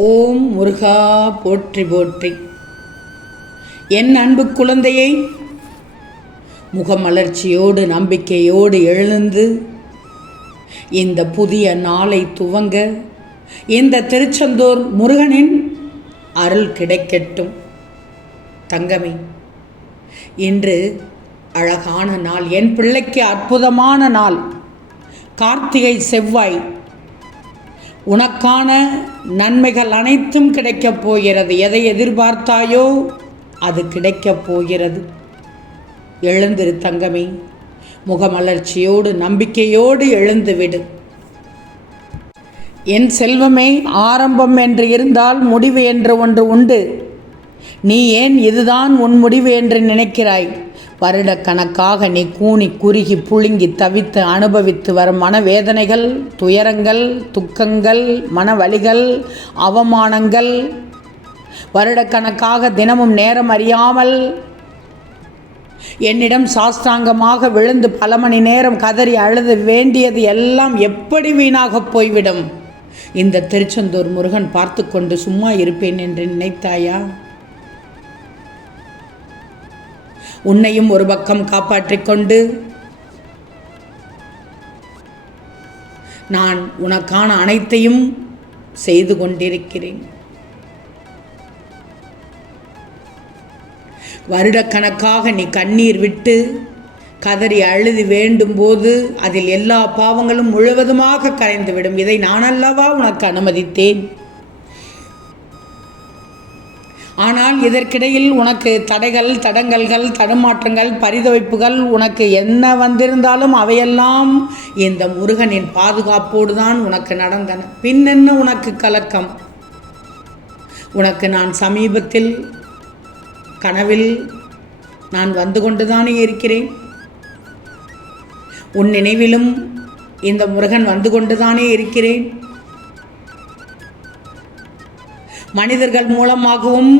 ஓம் முருகா போற்றி போற்றி. என் அன்பு குழந்தையை, முகமலர்ச்சியோடு நம்பிக்கையோடு எழுந்து இந்த புதிய நாளை துவங்க இந்த திருச்செந்தூர் முருகனின் அருள் கிடைக்கட்டும். தங்கமே, இன்று அழகான நாள், என் பிள்ளைக்கு அற்புதமான நாள். கார்த்திகை செவ்வாய். உனக்கான நன்மைகள் அனைத்தும் கிடைக்கப் போகிறது. எதை எதிர்பார்த்தாயோ அது கிடைக்கப் போகிறது. எழுந்திரு தங்கமே, முகமலர்ச்சியோடு நம்பிக்கையோடு எழுந்துவிடு. என் செல்வமே, ஆரம்பம் என்று இருந்தால் முடிவு என்று ஒன்று உண்டு. நீ ஏன் இதுதான் உன் முடிவு என்று நினைக்கிறாய்? வருடக்கணக்காக நீ கூனி குறுகி புழுங்கி தவித்து அனுபவித்து வரும் மனவேதனைகள், துயரங்கள், துக்கங்கள், மனவலிகள், அவமானங்கள், வருடக்கணக்காக தினமும் நேரம் அறியாமல் என்னிடம் சாஸ்தாங்கமாக விழுந்து பல மணி நேரம் கதறி அழுது வேண்டியது எல்லாம் எப்படி வீணாக போய்விடும்? இந்த திருச்செந்தூர் முருகன் பார்த்து கொண்டு சும்மா இருப்பேன் என்று நினைத்தாயா? உன்னையும் ஒரு பக்கம் காப்பாற்றிக் கொண்டு நான் உனக்கான அனைத்தையும் செய்து கொண்டிருக்கிறேன். வருடக்கணக்காக நீ கண்ணீர் விட்டு கதறி அழுது வேண்டும் போது அதில் எல்லா பாவங்களும் முழுவதுமாக கரைந்துவிடும். இதை நான் அல்லவா உனக்கு அனுமதித்தேன். ஆனால் இதற்கிடையில் உனக்கு தடைகள், தடங்கல்கள், தடுமாற்றங்கள், பரிதவிப்புகள் உனக்கு என்ன வந்திருந்தாலும் அவையெல்லாம் இந்த முருகனின் பாதுகாப்போடு தான் உனக்கு நடந்தன. பின்னென்ன உனக்கு கலக்கம்? உனக்கு நான் சமீபத்தில் கனவில் நான் வந்து கொண்டுதானே இருக்கிறேன். உன் நினைவிலும் இந்த முருகன் வந்து கொண்டுதானே இருக்கிறேன். மனிதர்கள் மூலமாகவும்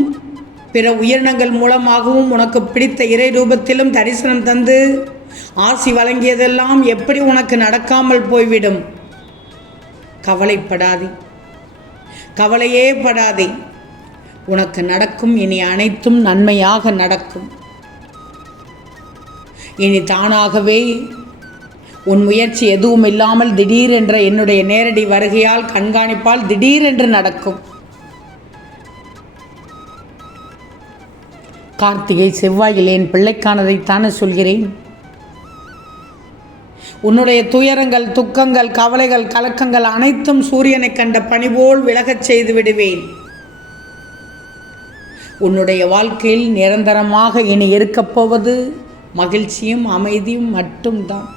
பிற உயிரினங்கள் மூலமாகவும் உனக்கு பிடித்த இறை ரூபத்திலும் தரிசனம் தந்து ஆசி வழங்கியதெல்லாம் எப்படி உனக்கு நடக்காமல் போய்விடும்? கவலைப்படாதே, கவலையே படாதே. உனக்கு நடக்கும். இனி அனைத்தும் நன்மையாக நடக்கும். இனி தானாகவே உன் முயற்சி எதுவும் இல்லாமல் திடீரென்ற என்னுடைய நேரடி வருகையால், கண்காணிப்பால் திடீரென்று நடக்கும். கார்த்திகை செவ்வாயில் என் பிள்ளைக்கானதைத்தானே சொல்கிறேன். உன்னுடைய துயரங்கள், துக்கங்கள், கவலைகள், கலக்கங்கள் அனைத்தும் சூரியனை கண்ட பனிபோல் விலகச் செய்து விடுவேன். உன்னுடைய வாழ்க்கையில் நிரந்தரமாக இனி இருக்கப் போவது மகிழ்ச்சியும் அமைதியும் மட்டும்தான்.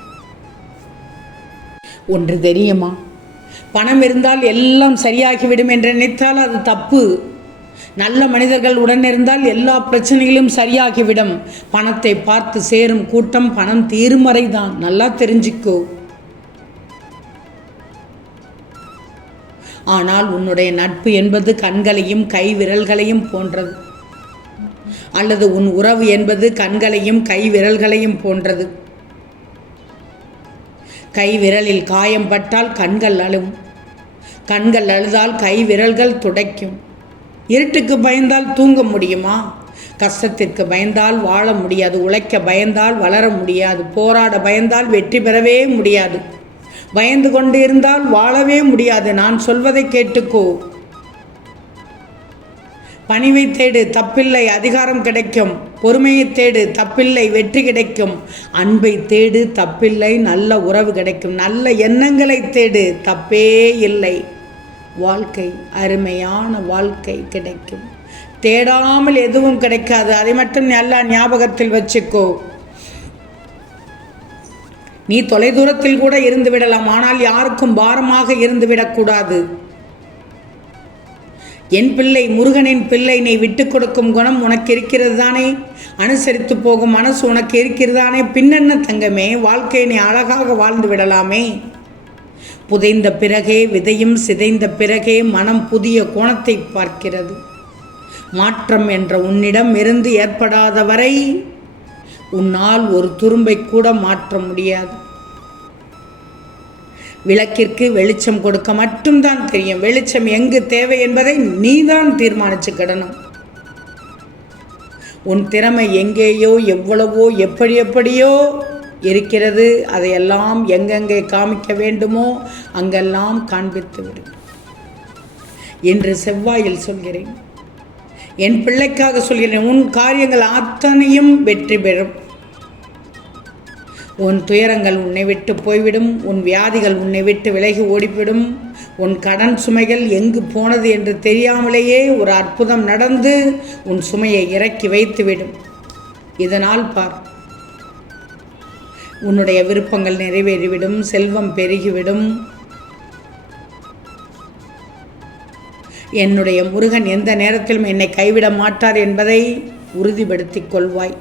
ஒன்று தெரியுமா? பணம் இருந்தால் எல்லாம் சரியாகிவிடும் என்று நினைத்தால் அது தப்பு. நல்ல மனிதர்கள் உடன் இருந்தால் எல்லா பிரச்சனைகளும் சரியாகிவிடும். பணத்தை பார்த்து சேரும் கூட்டம் பணம் தீரும் வரைதான். நல்லா தெரிஞ்சுக்கோ. ஆனால் உன்னுடைய நட்பு என்பது கண்களையும் கை விரல்களையும் போன்றது. அல்லது உன் உறவு என்பது கண்களையும் கை விரல்களையும் போன்றது. கை விரலில் காயம் பட்டால் கண்கள் அழும். கண்கள் அழுதால் கை விரல்கள் துடைக்கும். இருட்டுக்கு பயந்தால் தூங்க முடியுமா? கஷ்டத்திற்கு பயந்தால் வாழ முடியாது. உழைக்க பயந்தால் வளர முடியாது. போராட பயந்தால் வெற்றி பெறவே முடியாது. பயந்து கொண்டு இருந்தால் வாழவே முடியாது. நான் சொல்வதை கேட்டுக்கோ. பணிவை தேடு, தப்பில்லை, அதிகாரம் கிடைக்கும். பொறுமையை தேடு, தப்பில்லை, வெற்றி கிடைக்கும். அன்பை தேடு, தப்பில்லை, நல்ல உறவு கிடைக்கும். நல்ல எண்ணங்களை தேடு, தப்பே இல்லை. வாழ்க்கை, அருமையான வாழ்க்கை கிடைக்கும். தேடாமல் எதுவும் கிடைக்காது. அதை மட்டும் நல்லா ஞாபகத்தில் வச்சுக்கோ. நீ தொலைதூரத்தில் கூட இருந்து விடலாம், ஆனால் யாருக்கும் பாரமாக இருந்து விடக்கூடாது. என் பிள்ளை, முருகனின் பிள்ளை, நீ விட்டு கொடுக்கும் குணம் உனக்கு இருக்கிறது தானே? அனுசரித்து போகும் மனசு உனக்கு இருக்கிறதானே? பின்னென்ன தங்கமே, வாழ்க்கையை நீ அழகாக வாழ்ந்து விடலாமே. புதைந்த பிறகே, விதையும் சிதைந்த பிறகே மனம் புதிய கோணத்தை பார்க்கிறது. மாற்றம் என்ற உன்னிடம் இருந்து ஏற்படாத வரை உன்னால் ஒரு துரும்பை கூட மாற்ற முடியாது. விளக்கிற்கு வெளிச்சம் கொடுக்க மட்டும்தான் தெரியும். வெளிச்சம் எங்கு தேவை என்பதை நீதான் தீர்மானிச்சுக்கிடணும். உன் திறமை எங்கேயோ எவ்வளவோ எப்படியோ இருக்கிறது. அதையெல்லாம் எங்கெங்கே காமிக்க வேண்டுமோ அங்கெல்லாம் காண்பித்து விடு. இன்று செவ்வாயில் சொல்கிறேன், என் பிள்ளைக்காக சொல்கிறேன், உன் காரியங்கள் அத்தனையும் வெற்றி பெறும். உன் துயரங்கள் உன்னை விட்டு போய்விடும். உன் வியாதிகள் உன்னை விட்டு விலகி ஓடிவிடும். உன் கடன் சுமைகள் எங்கு போனது என்று தெரியாமலேயே ஒரு அற்புதம் நடந்து உன் சுமையை இறக்கி வைத்துவிடும். இதனால் பார், உன்னுடைய விருப்பங்கள் நிறைவேறிவிடும். செல்வம் பெருகிவிடும். என்னுடைய முருகன் எந்த நேரத்திலும் என்னை கைவிட மாட்டார் என்பதை உறுதிப்படுத்திக் கொள்வாய்.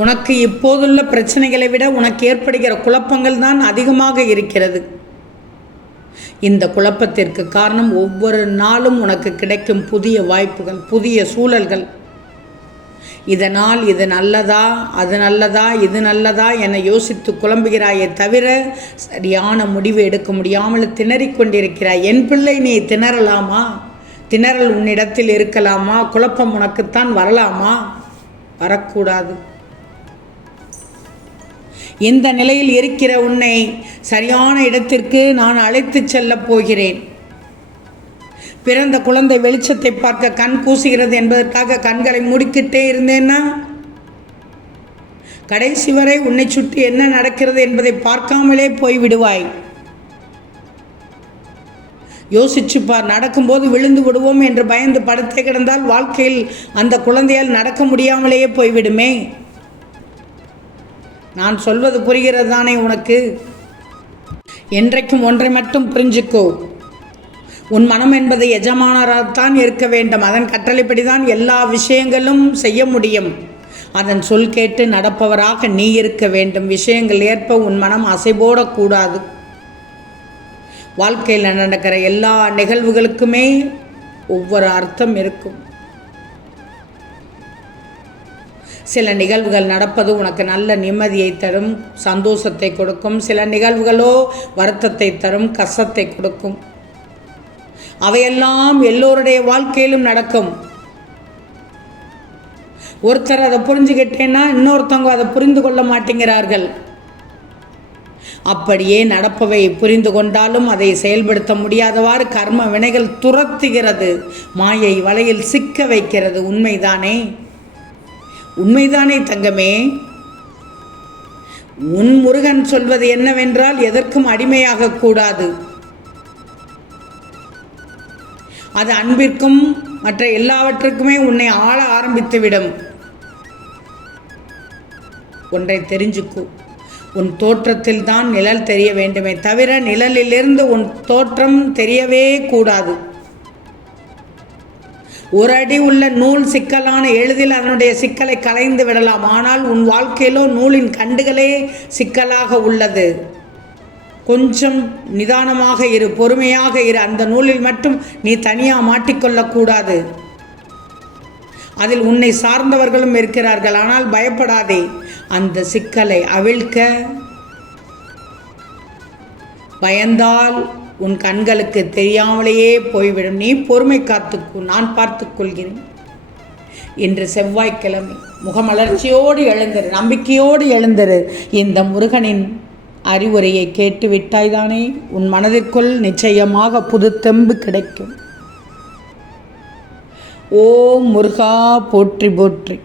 உனக்கு இப்போதுள்ள பிரச்சனைகளை விட உனக்கு ஏற்படுகிற குழப்பங்கள் தான் அதிகமாக இருக்கிறது. இந்த குழப்பத்திற்கு காரணம் ஒவ்வொரு நாளும் உனக்கு கிடைக்கும் புதிய வாய்ப்புகள், புதிய சூழல்கள். இதனால் இது நல்லதா, அது நல்லதா, இது நல்லதா என யோசித்து குழம்புகிறாயே தவிர சரியான முடிவு எடுக்க முடியாமல் திணறிக்கொண்டிருக்கிறாய். என் பிள்ளை, நீ திணறலாமா? திணறல் உன்னிடத்தில் இருக்கலாமா? குழப்பம் உனக்குத்தான் வரலாமா? வரக்கூடாது. இந்த நிலையில் இருக்கிற உன்னை சரியான இடத்திற்கு நான் அழைத்து செல்லப் போகிறேன். பிறந்த குழந்தை வெளிச்சத்தை பார்க்க கண் கூசுகிறது என்பதற்காக கண்களை மூடிக்கிட்டே இருந்தேன்னா கடைசி வரை உன்னை சுற்றி என்ன நடக்கிறது என்பதை பார்க்காமலே போய்விடுவாய். யோசிச்சுப்பார். நடக்கும்போது விழுந்து விடுவோம் என்று பயந்து படுத்தே கிடந்தால் வாழ்க்கையில் அந்த குழந்தையால் நடக்க முடியாமலேயே போய்விடுமே. நான் சொல்வது புரிகிறது தானே உனக்கு? என்றைக்கும் ஒன்றை மட்டும் புரிஞ்சுக்கோ, உன் மனம் என்பது எஜமானராகத்தான் இருக்க வேண்டும். அதன் கட்டளைப்படிதான் எல்லா விஷயங்களும் செய்ய முடியும். அதன் சொல் கேட்டு நடப்பவராக நீ இருக்க வேண்டும். விஷயங்கள் ஏற்ப உன் மனம் அசைபோடக்கூடாது. வாழ்க்கையில் நடக்கிற எல்லா நிகழ்வுகளுக்குமே ஒவ்வொரு அர்த்தம் இருக்கும். சில நிகழ்வுகள் நடப்பது உனக்கு நல்ல நிம்மதியை தரும், சந்தோஷத்தை கொடுக்கும். சில நிகழ்வுகளோ வருத்தத்தை தரும், கஷ்டத்தை கொடுக்கும். அவையெல்லாம் எல்லோருடைய வாழ்க்கையிலும் நடக்கும். ஒருத்தர் அதை புரிஞ்சுக்கிட்டேன்னா இன்னொருத்தவங்க அதை புரிந்து கொள்ள மாட்டேங்கிறார்கள். அப்படியே நடப்பவை புரிந்து கொண்டாலும் அதை செயல்படுத்த முடியாதவாறு கர்ம வினைகள் துரத்துகிறது, மாயை வலையில் சிக்க வைக்கிறது. உண்மைதானே? உண்மைதானே தங்கமே? உன் முருகன் சொல்வது என்னவென்றால் எதற்கும் அடிமையாக கூடாது. அது அன்பிற்கும் மற்ற எல்லாவற்றுக்குமே உன்னை ஆள ஆரம்பித்துவிடும். ஒன்றை தெரிஞ்சுக்கோ, உன் தோற்றத்தில் தான் நிழல் தெரிய வேண்டுமே தவிர நிழலிலிருந்து உன் தோற்றம் தெரியவே கூடாது. ஒரு அடி உள்ள நூல் சிக்கலான எளிதில் அதனுடைய சிக்கலை களைந்து விடலாம். ஆனால் உன் வாழ்க்கையிலோ நூலின் கண்டுகளே சிக்கலாக உள்ளது. கொஞ்சம் நிதானமாக இரு, பொறுமையாக இரு. அந்த நூலில் மட்டும் நீ தனியாக மாட்டிக்கொள்ளக்கூடாது. அதில் உன்னை சார்ந்தவர்களும் இருக்கிறார்கள். ஆனால் பயப்படாதே. அந்த சிக்கலை அவிழ்க்க பயந்தால் உன் கண்களுக்கு தெரியாமலேயே போய்விடும். நீ பொறுமை காத்துக்கோ, நான் பார்த்துக்கொள்கிறேன். இன்று செவ்வாய்க்கிழமை முகமலர்ச்சியோடு எழுந்திரு, நம்பிக்கையோடு எழுந்திரு. இந்த முருகனின் அறிவுரையை கேட்டு விட்டாய்தானே? உன் மனதிற்குள் நிச்சயமாக புது தெம்பு கிடைக்கும். ஓம் முருகா போற்றி போற்றி.